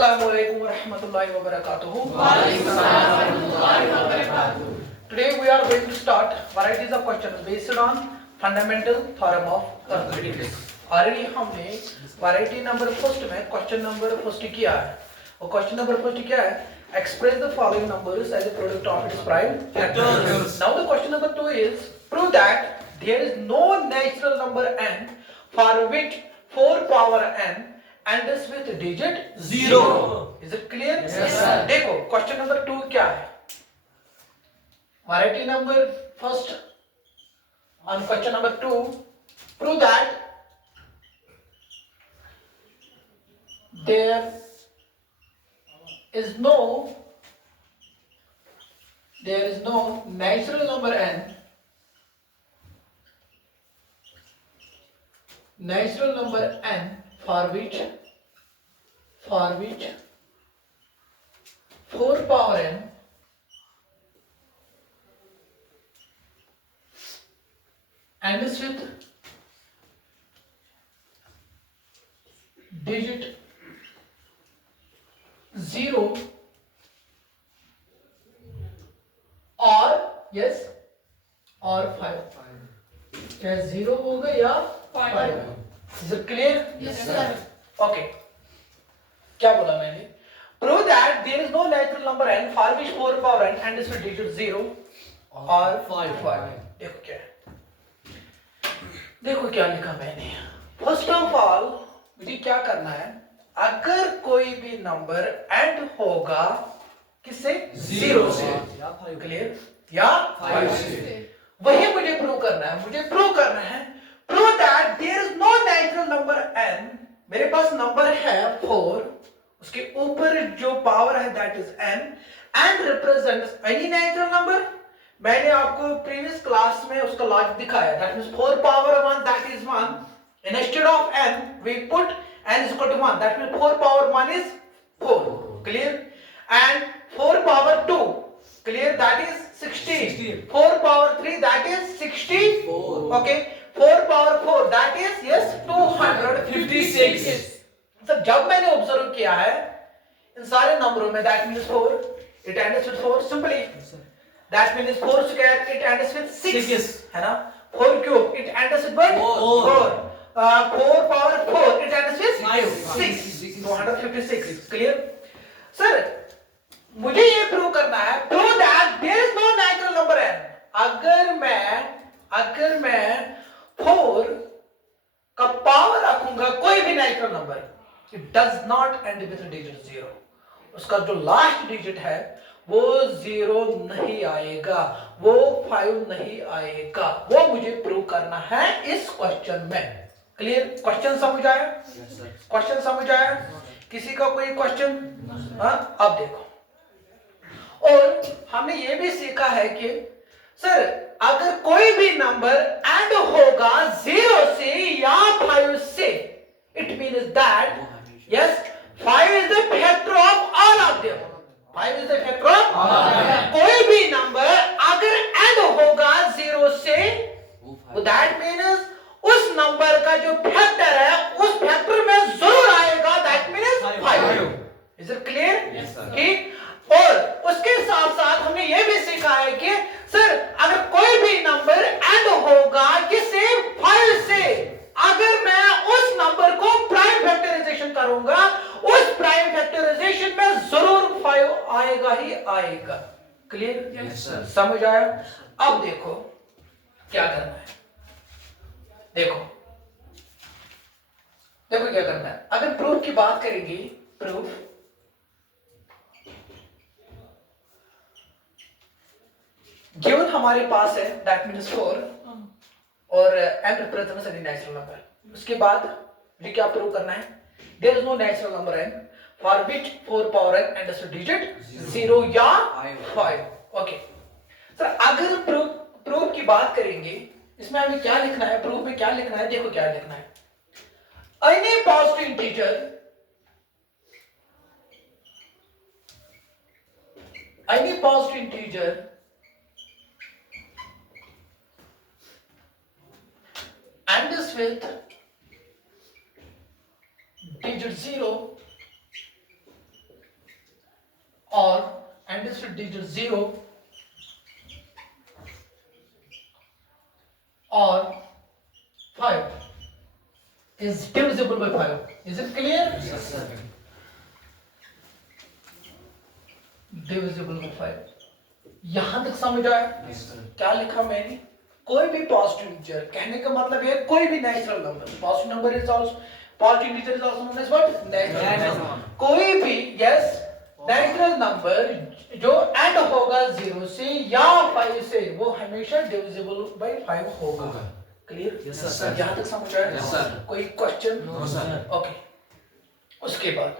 Assalamualaikum warahmatullahi wabarakatuh. Today we are going to start varieties of questions based on fundamental theorem of arithmetic. Already हमने variety number first में question number first किया है और question number first क्या है? Express the following numbers as a product of its prime factors. Now the question number 2 is prove that there is no natural number n for which 4 power n ends with digit 0. Is it clear? Yes, sir. देखो question number 2 क्या है? Variety number first on question number 2 prove that there is no natural number n for which 4 power n ends with digit 0 or yes or 5. क्या 0 होगा या 5? Is it clear? Yes, sir. Okay. क्या बोला मैंने? Prove that there is no natural number n for which 4 power n ends with digit 0 or 5. देखो क्या है? देखो क्या लिखा मैंने? First of all मुझे क्या करना है? अगर कोई भी नंबर एंड होगा किससे? 0 से. क्लियर? या 5 से. वही मुझे प्रूव करना है. Prove that there is no natural number n. मेरे पास नंबर है 4, उसके ऊपर जो पावर है that is n and represents any natural number. मैंने आपको प्रीवियस क्लास में उसका लॉजिक दिखाया. That means 4 power 1 that is 1. Instead of n we put n is equal to 1. That means 4 power 1 is 4. Clear? And 4 power 2. Clear? That is 16. 4 power 3 that is 64. Okay. 4 power 4 that is yes 256. तो जब मैंने observe किया है इन सारे नंबरों में that means 4 it ends with 4 simply. That means 4 square it ends with 6 है ना. 4 cube it ends with what? 4. 4 power 4 it ends with 6. 256. Clear? Sir, मुझे ये प्रूव करना है. Prove that there is no natural number n. अगर मैं 4 का power रखूंगा कोई भी natural number, it does not end with digit 0. उसका जो लास्ट डिजिट है वो 0 नहीं आएगा, वो 5 नहीं आएगा. वो मुझे प्रूव करना है इस क्वेश्चन में. क्लियर? क्वेश्चन समझ आया? क्वेश्चन समझ आया? किसी का कोई क्वेश्चन? हाँ, अब देखो. और हमने ये भी सीखा है कि सर अगर कोई भी नंबर एंड होगा 0 से या 5 से, it means that yes 5 is the factor of all of them. 5 is the factor of all of them. कोई भी नंबर अगर एंड होगा 0 से, दैट मीन्स उस नंबर का जो फैक्टर है उस फैक्टर में जरूर आएगा. That means 5. Is it clear? ठीक. और उसके साथ साथ हमने ये भी सीखा है कि सर अगर कोई भी नंबर एंड होगा किससे? 5 से, अगर मैं उस नंबर को प्राइम फैक्टराइजेशन करूंगा उस प्राइम फैक्टराइजेशन में जरूर 5 आएगा ही आएगा. क्लियर? Yes, sir. समझ आया? अब देखो क्या करना है. देखो क्या करना है. अगर प्रूफ की बात करेंगे, प्रूफ गिवन हमारे पास है दैट मीन्स 4 और n represents any natural number. उसके बाद मुझे क्या प्रूव करना है? There is no natural number n for which 4 power n ends with digit 0 या 5. ओके सर, अगर प्रूफ की बात करेंगे इसमें हमें क्या लिखना है? प्रूफ में क्या लिखना है? देखो क्या लिखना है. Any positive integer ends with digit 0 or and is digit 0 or 5 is divisible by 5. Is it clear? Yes, sir. Divisible by 5. यहां तक समझ आया? Yes, sir. क्या लिखा मैंने? कोई भी पॉजिटिव इंटीजर, कहने का मतलब है कोई भी natural number, positive number is also, positive integer is also known as what? Natural. कोई भी यस नेचुरल नंबर जो एंड होगा 0 से या 5 से वो हमेशा डिविजिबल बाय 5 होगा। क्लियर? Yes, sir. यहां तक समझ आया? Yes, sir. कोई क्वेश्चन? No, sir. ओके। उसके बाद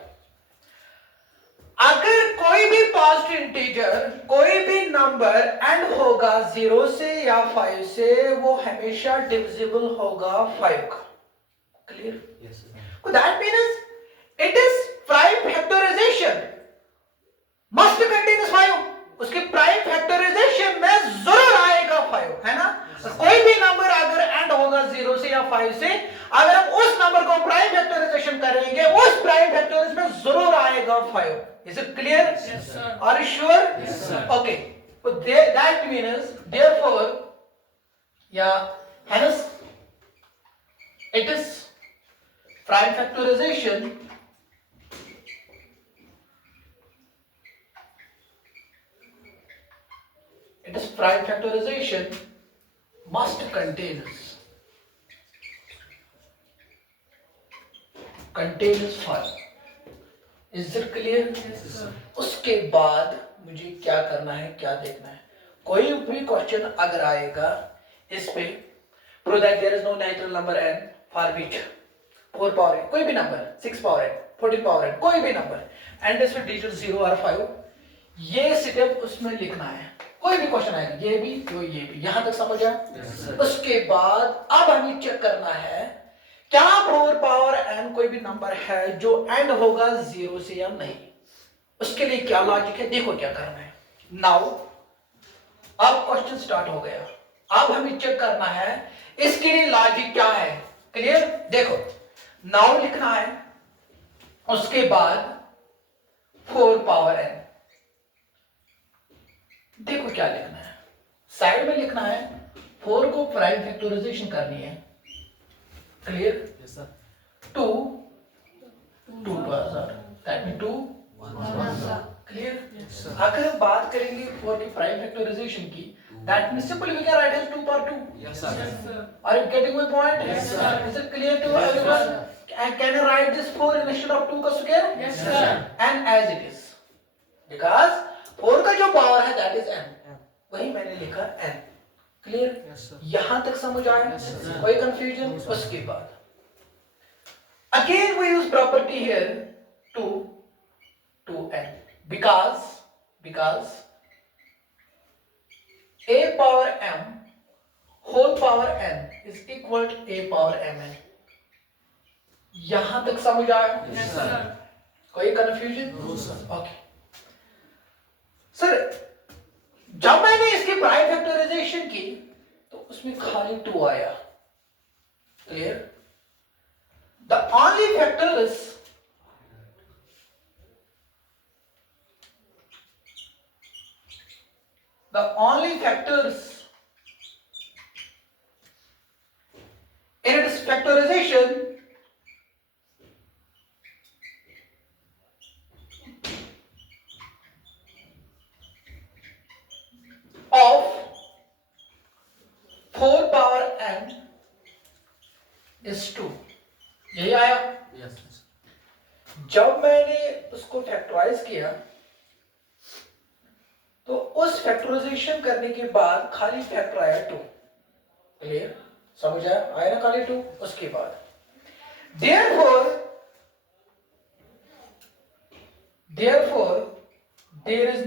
अगर कोई भी पॉजिटिव इंटीजर, कोई भी नंबर एंड होगा 0 से या 5 से, वो हमेशा डिविजिबल होगा 5 का। Clear? Yes, sir. So that means it is prime factorization must contain 5. उसके प्राइम फैक्टराइजेशन में जरूर आएगा 5, है ना? कोई भी नंबर अगर एंड होगा 0 से या 5 से, अगर हम उस नंबर को प्राइम फैक्टराइजेशन करेंगे, उस प्राइम फैक्टराइजेशन में जरूर आएगा 5। Is it clear? Yes, sir. Are you sure? Yes, sir. Okay. So that means therefore, yeah, hence it is prime factorization must contains 5. Is it clear? Yes, sir. उसके बाद मुझे क्या करना है, क्या देखना है? कोई भी क्वेश्चन अगर आएगा इस पे, prove that there is no natural number n for which 4 power n, कोई भी number 6 power n 14 power n, कोई भी नंबर एंड इस पे डिजिट 0 और 5, ये स्टेप उसमें लिखना है। कोई भी क्वेश्चन आएगा, ये भी तो ये भी, यहां तक समझ आया? Yes, sir. उसके बाद अब हमें चेक करना है क्या 4 पावर n कोई भी नंबर है जो एंड होगा 0 से या नहीं। उसके लिए क्या लॉजिक है, देखो क्या करना है। नाउ अब क्वेश्चन स्टार्ट हो गया, अब हमें चेक करना है इसके लिए लॉजिक क्या है। क्लियर? देखो नाउ लिखना है, उसके बाद 4 पावर n, देखो क्या लिखना है, साइड में लिखना है 4 को प्राइम फैक्टराइजेशन करनी है। Clear? Yes, sir. 2 2 that mean 2 clear? Yes, sir. अगर हम बात करेंगे 4 की प्राइम फैक्टराइजेशन की, that means simply we can write as 2 power 2। Yes, sir. Are you getting my point? Yes, sir. Is it clear to Yes, everyone? sir. And can I write this 4 instead of 2 का square? Yes, sir. And as it is, because 4 का जो power है that is n, वही मैंने लिखा n। Clear? Yes, sir. यहां तक समझ आया? Yes, sir. कोई कंफ्यूजन? उसके बाद again we use property here 2n because a power m whole power n is equal to a power mn। यहां तक समझ आया? Yes, sir. कोई confusion? No, sir. Okay sir, जब मैंने इसकी प्राइम फैक्टराइजेशन की तो उसमें खाली 2 आया। Clear? The only factors in its factorization of 4 power n is 2। यही आया। Yes, sir. जब मैंने उसको फैक्टराइज किया तो उस फैक्टराइजेशन करने के बाद खाली फैक्टर आया 2। क्लियर? समझ आया? आया ना खाली 2? उसके बाद therefore there is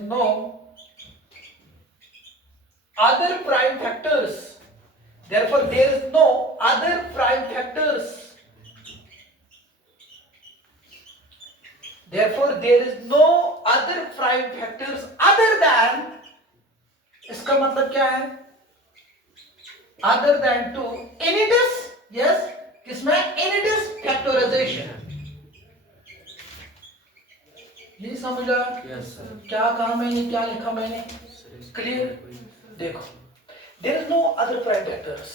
no other prime factors, therefore there is no other prime factors, therefore there is no other prime factors other than, इसका मतलब क्या है? other than 2 in its, yes, किसमें? in its factorization। ये समझ आया? Yes sir. क्या कहा मैंने, क्या लिखा मैंने? क्लियर? देखो, there is no other prime factors.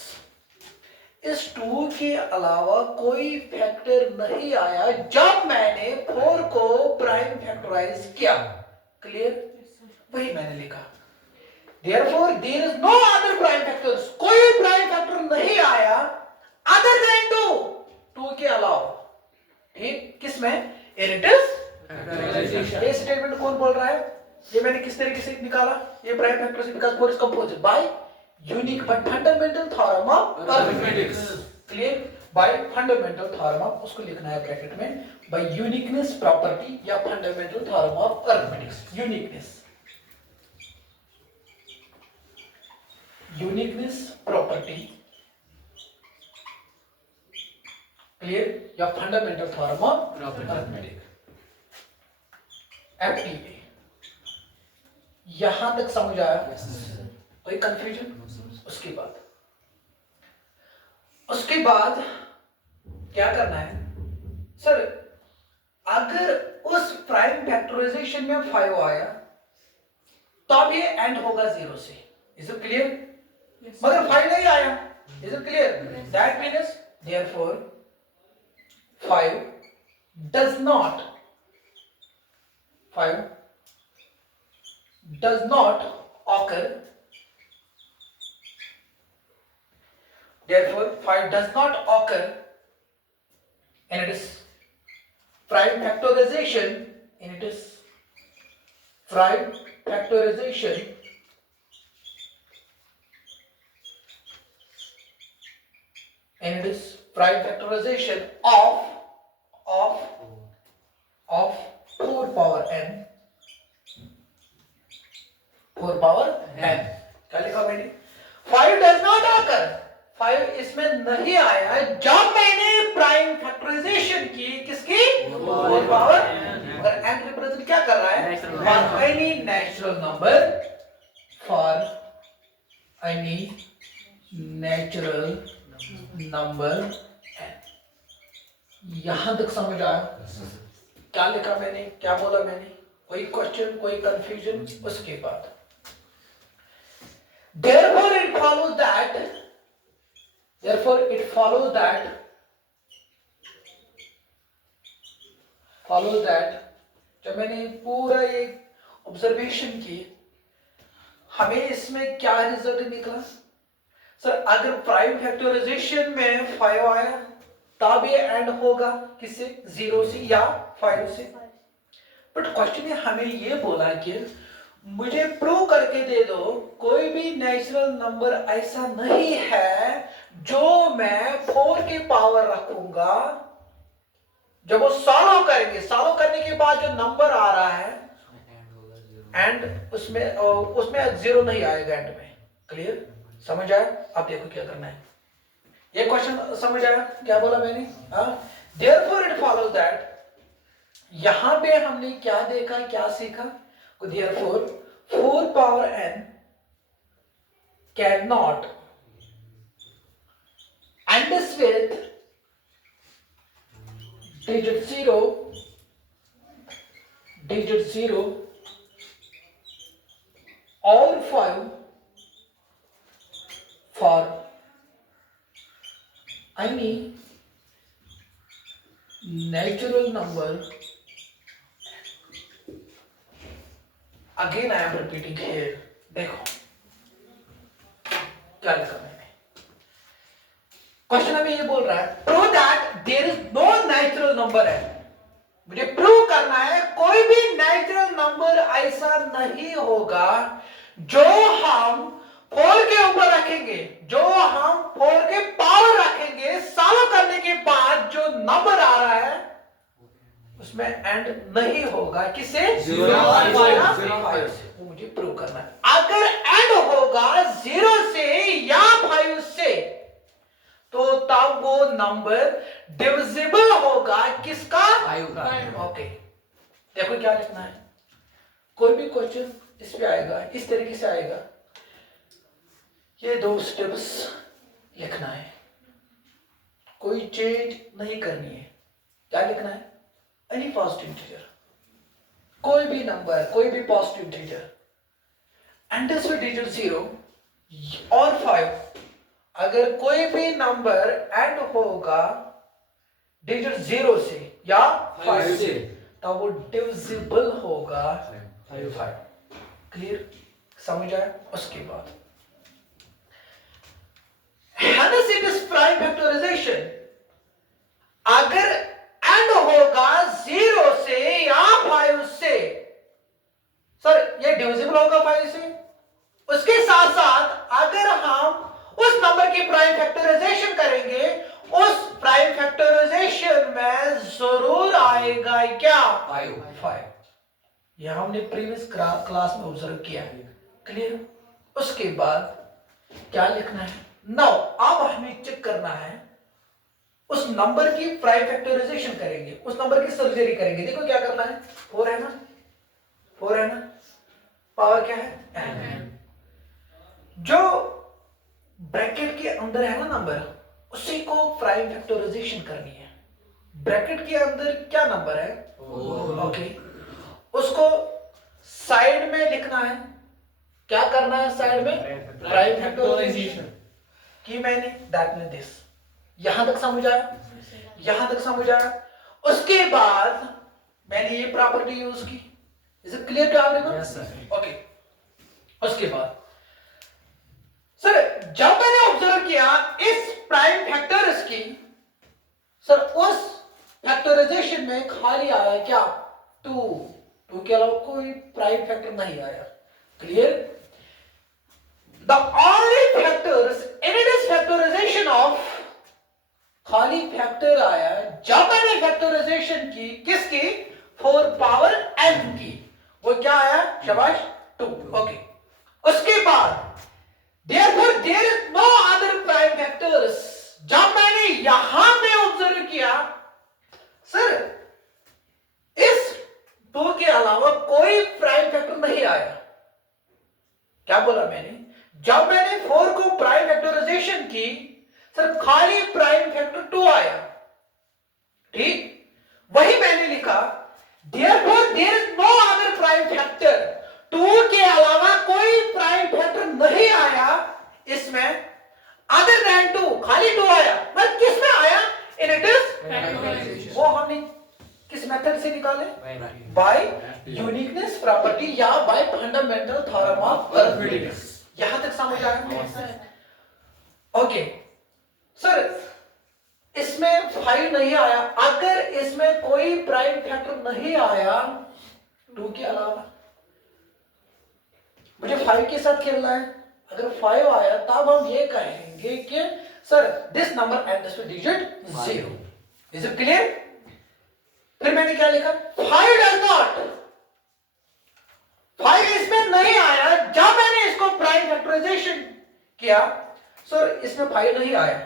इस 2 के अलावा कोई फैक्टर नहीं आया जब मैंने 4 को प्राइम फैक्टराइज किया। क्लियर? वही मैंने लिखा। Therefore, there is no other prime factors. कोई प्राइम फैक्टर नहीं आया other than 2 के अलावा। ठीक? किसमें? It is factorisation. ये स्टेटमेंट कौन बोल रहा है? ये मैंने किस तरीके से निकाला? ये प्राइम फैक्टर से, because 4 is composed by unique but fundamental theorem of arithmetic। Clear? by fundamental theorem of, उसको लिखना है ब्रैकेट में, by uniqueness property या fundamental theorem of arithmetic। uniqueness property, clear? या fundamental theorem of arithmetic. FTA। यहां तक समझ आया? कोई कंफ्यूजन? उसके बाद क्या करना है सर? अगर उस प्राइम फैक्टराइजेशन में 5 आया तब ये एंड होगा 0 से। Is it clear? मगर 5 नहीं आया। Is it clear? That means therefore 5 does not occur, therefore 5 does not occur in its prime factorization, in its prime factorization of 4 power n। 4 power n क्या लिखा मैंने? 5 does not occur, 5 इसमें नहीं आया जब मैंने प्राइम फैक्टराइजेशन की। किसकी? 4 पावर n। और n रिप्रेजेंट क्या कर रहा है? For any natural number n। यहां तक समझ आया? क्या लिखा मैंने, क्या बोला मैंने? कोई क्वेश्चन, कोई कंफ्यूजन? उसके बाद therefore it follows that जब मैंने पूरा एक ऑब्जर्वेशन की, हमें इसमें क्या रिजल्ट निकला सर? अगर प्राइम फैक्टराइजेशन में 5 आया तब ये एंड होगा किससे? 0 से या 5 से। बट क्वेश्चन ने हमें ये बोला कि मुझे प्रूव करके दे दो कोई भी नेचुरल नंबर ऐसा नहीं है जो मैं 4 की पावर रखूंगा, जब वो सॉल्व करेंगे, सॉल्व करने के बाद जो नंबर आ रहा है एंड उसमें 0 नहीं आएगा एंड में। क्लियर? समझ आया? अब देखो क्या करना है। ये क्वेश्चन समझ आया क्या बोला मैंने? देयरफॉर इट फॉलोज दैट, यहां पे हमने क्या देखा, क्या सीखा? Therefore 4 power n can not ends with digit 0 or 5 for any natural number। Again I am repeating here, देखो क्या लिखा मैंने। क्वेश्चन हमें ये बोल रहा है prove that there is no natural number है। मुझे प्रूव करना है कोई भी नेचुरल नंबर ऐसा नहीं होगा जो हम 4 के ऊपर रखेंगे, जो हम 4 के पावर रखेंगे, सॉल्व करने के बाद जो नंबर आ रहा है उसमें एंड नहीं होगा। किससे? 0 से। वो मुझे प्रूव करना है। अगर एंड होगा 0 से या 5 से तो तब वो नंबर डिविजिबल होगा किसका? 5 का। ओके, देखो क्या लिखना है। कोई भी क्वेश्चन इस पे आएगा, इस तरीके से आएगा, ये 2 स्टेप्स लिखना है, कोई चेंज नहीं करनी है। क्या लिखना है? एनी पॉजिटिव इंटीजर कोई भी नंबर, कोई भी positive digit ends with digit 0 और 5, अगर कोई भी नंबर एंड होगा डिजिट 0 से या 5 से, तब वो डिविजिबल होगा 5। क्लियर, समझ आया? उसके बाद hence it is prime factorization, अगर एंड होगा 0 से या 5 से, सर ये डिविजिबल होगा 5 से। उसके साथ साथ अगर हम उस नंबर की प्राइम फैक्टराइजेशन करेंगे, उस प्राइम फैक्टराइजेशन में जरूर आएगा क्या? 5। यह हमने प्रीवियस क्लास में ऑब्जर्व किया है। क्लियर? उसके बाद क्या लिखना है? नाउ अब हमें चेक करना है, उस नंबर की प्राइम फैक्टराइजेशन करेंगे, उस नंबर की सर्जरी करेंगे। देखो क्या करना है, 4 है ना, 4 है ना, पावर क्या है? जो ब्रैकेट के अंदर है ना नंबर, उसी को प्राइम फैक्टराइजेशन करनी है। ब्रैकेट के अंदर क्या नंबर है? ओके, उसको साइड में लिखना है। क्या करना है साइड में? प्राइम फैक्टराइजेशन की मैंने, दैट मीन दिस। यहां तक समझ आया? यहां तक समझ आया? उसके बाद मैंने ये प्रॉपर्टी यूज की। Is it clear to everyone? Yes sir. Okay, उसके बाद सर जब मैंने ऑब्जर्व किया इस प्राइम फैक्टर्स की, सर उस फैक्टराइजेशन में खाली आया क्या? 2 के अलावा कोई प्राइम फैक्टर नहीं आया। Clear? The only factors in it factorisation of, खाली फैक्टर आया जब मैंने फैक्टराइजेशन की किसकी? 4 पावर n की। वो क्या आया? शाबाश, 2। ओके, उसके बाद therefore there is no other prime factors। जब मैंने यहां पे ऑब्जर्व किया, सर इस 2 के अलावा कोई प्राइम फैक्टर नहीं आया। क्या बोला मैंने? जब मैंने 4 को प्राइम फैक्टराइजेशन की, सर खाली प्राइम फैक्टर 2 आया। ठीक, वही मैंने लिखा therefore there is no other prime factor। 2 के अलावा कोई प्राइम फैक्टर नहीं आया इसमें, other than 2, खाली 2 आया। पर किस में आया? in it is, वो हमने किस मेथड से निकाले? बाय यूनिकनेस प्रॉपर्टी या bye fundamental theorem of arithmetics. यहां तक समझ आया? ओके सर, इसमें 5 नहीं आया। अगर इसमें कोई प्राइम फैक्टर नहीं आया 2 के अलावा, मुझे 5 के साथ खेलना है। अगर 5 आया तब हम ये कहेंगे कि sir this number ends with digit 0। Is it clear? फिर मैंने क्या लिखा? 5 डज नॉट, 5 इसमें नहीं आया। जब मैंने इसको प्राइम फैक्टराइजेशन किया, सर इसमें 5 नहीं आया।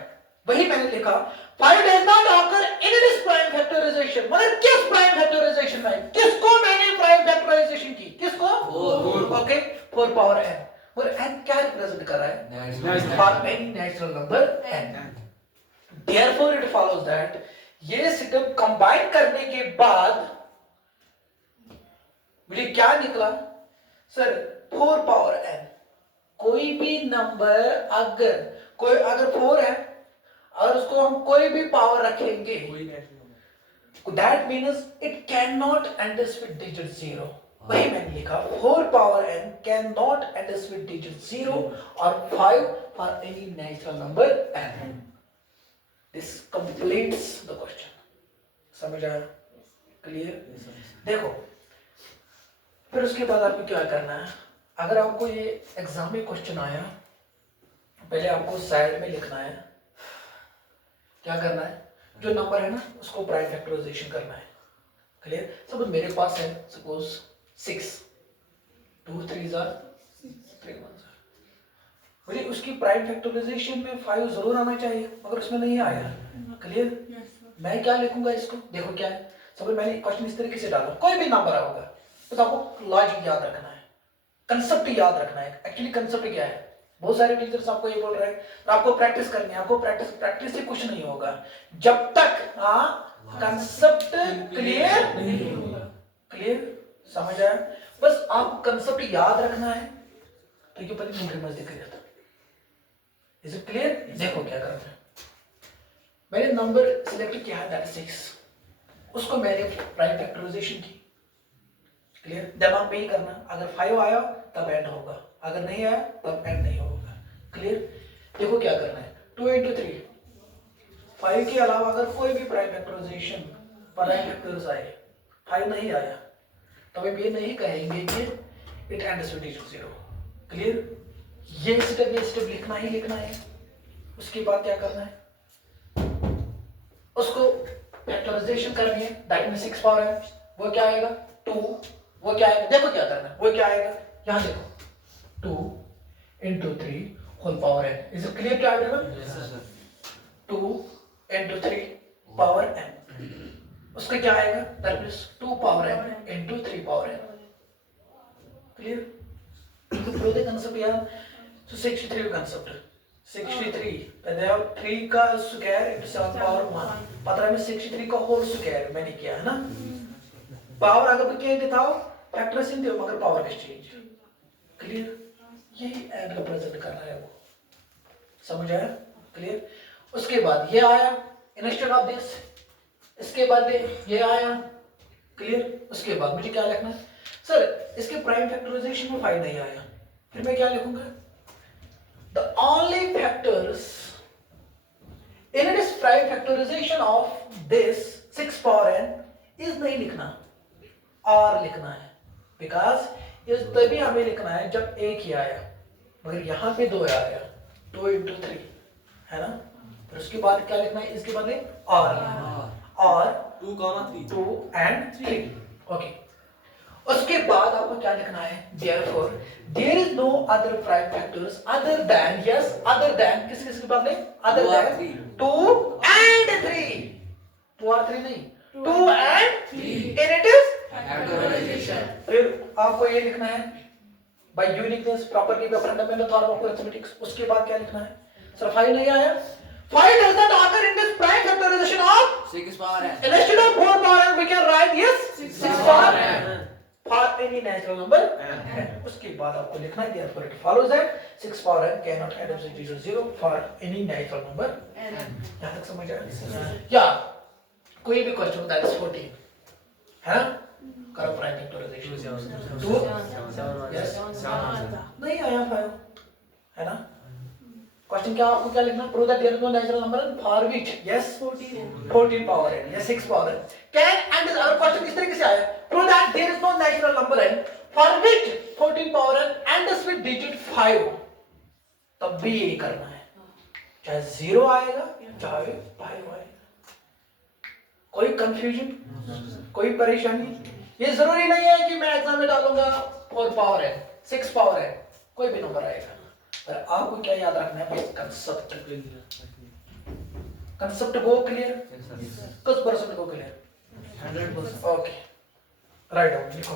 वही मैंने लिखा 5 does not occur in this prime factorisation. मतलब किस प्राइम फैक्टराइजेशन में? किसको मैंने प्राइम फैक्टराइजेशन की? किसको? 4। Okay, 4 power n। और n क्या रिप्रेजेंट कर रहा है? For any natural number n। Therefore it follows that ये सिस्टम कंबाइन करने के बाद मुझे क्या निकला? सर 4 पावर n, कोई भी नंबर अगर 4 है और उसको हम कोई भी पावर रखेंगे, that means it can not ends with digit 0। वही मैंने लिखा 4 power n can not ends with digit 0 और 5 for any natural number n। This completes the question. समझ आया? क्लियर? देखो फिर उसके बाद आपको क्या करना है? अगर आपको ये एग्जाम में क्वेश्चन आया, पहले आपको साइड में लिखना है। क्या करना है? जो नंबर है ना उसको प्राइम फैक्टराइजेशन करना है। क्लियर? सपोज मेरे पास है सपोज 6, 2 3 are 3 1 are, मुझे उसकी प्राइम फैक्टराइजेशन में 5 जरूर आना चाहिए, मगर उसमें नहीं आया। क्लियर? मैं क्या लिखूंगा इसको? देखो क्या है, सपोज मैंने क्वेश्चन इस तरीके से डाला, कोई भी नंबर होगा, तो आपको लॉजिक याद रखना है, कंसेप्ट याद रखना है। एक्चुअली कंसेप्ट क्या है? बहुत सारे टीचर्स आपको ये बोल रहे हैं, तो आपको प्रैक्टिस करनी है। आपको प्रैक्टिस से कुछ नहीं होगा जब तक कंसेप्ट क्लियर नहीं होगा। क्लियर? समझ आया? बस आप कंसेप्ट याद रखना है तो ये पहले नंबर में दिख जाता। Is it clear? देखो क्या करना है। मैंने नंबर सिलेक्ट किया है, दैट इज 6, उसको मैंने प्राइम फैक्टराइजेशन की। क्लियर? दिमाग में ही करना, अगर 5 आया तब एंड होगा, अगर नहीं आया तब एंड नहीं होगा। क्लियर? देखो क्या करना है, 2 into 3, 5 के अलावा अगर कोई भी प्राइम फैक्टराइजेशन प्राइम फैक्टर्स आए, 5 नहीं आया, तब हम ये नहीं कहेंगे कि it ends with digit 0। Clear? ये स्टेप लिखना ही लिखना है। उसके बाद क्या करना है, उसको फैक्टराइजेशन करनी है, दैट मींस 6 पावर है, वो क्या आएगा 2, वो क्या आएगा, देखो क्या करना है, वो क्या आएगा, यहां देखो 2 into 3 whole power n। Is it clear? क्या आएगा? 2 into 3 पावर n, उसका क्या आएगा, that means 2 power n into 3 power n। Clear? तो प्रो द कांसेप्ट यार, so 63 कांसेप्ट 63 पहले और 3 का स्क्वायर into 7 पावर 1, पता है मैं 63 का होल स्क्वायर मैंने किया है ना। पावर अगर क्या देता हो फैक्टराइजेशन दे, मगर पावर का चेंज। क्लियर? यही एड रिप्रेजेंट कर रहा है वो, समझ आया? क्लियर? उसके बाद ये आया इंस्टेड ऑफ दिस, इसके बाद ये आया। क्लियर? उसके बाद मुझे क्या लिखना है, सर इसके प्राइम फैक्टराइजेशन में 5 नहीं आया, फिर मैं क्या लिखूंगा, the only factors in its prime factorization of this 6 power n is नहीं लिखना, और लिखना है, बिकॉज इस तभी हमें लिखना है जब एक ही आया, मगर यहाँ पे 2 आया, 2 into 3 है ना। फिर उसके बाद क्या लिखना है, इसके बाद और 2 and 3। ओके, उसके बाद आपको क्या लिखना है, therefore there is no other prime factors other than, yes, other than किस के बाद में, other than 2 and 3, 2 और 3 नहीं, 2 and 3 in it is factorization। फिर आपको ये लिखना है by uniqueness property of fundamental theorem of arithmetic। उसके बाद क्या लिखना है, सर 5 नहीं आया, 5 does not occur in this prime factorization of 6 power n, instead of 4 power n we can write, yes, 6 power n for any natural number n। उसके बाद आपको लिखना है therefore it follows that 6 power n cannot add up to 0 for any natural number n। यहां तक समझ आया? या कोई भी क्वेश्चन दैट इज 14 है ना, करो प्राइम फैक्टराइजेशन 2 यस नहीं आया 5 है ना। क्वेश्चन क्या, आपको क्या लिखना, prove that there is no natural number for which, yes 14 power n या 6 पावर n कैन एंड, और क्वेश्चन इस तरीके से आया, prove that there is no natural number n for which 14 power n ends with digit 5, तब भी यही करना है, चाहे 0 आएगा चाहे 5 आएगा। कोई कंफ्यूजन, कोई परेशानी? ये जरूरी नहीं है कि मैं एग्जाम में डालूंगा 4 पावर n 6 पावर n, कोई भी नंबर आएगा, पर आपको क्या याद रखना है, बस कंसेप्ट। कंसेप्ट को क्लियर, किस परसेंट को क्लियर, 100%। ओके, राइट डाउन लिखो।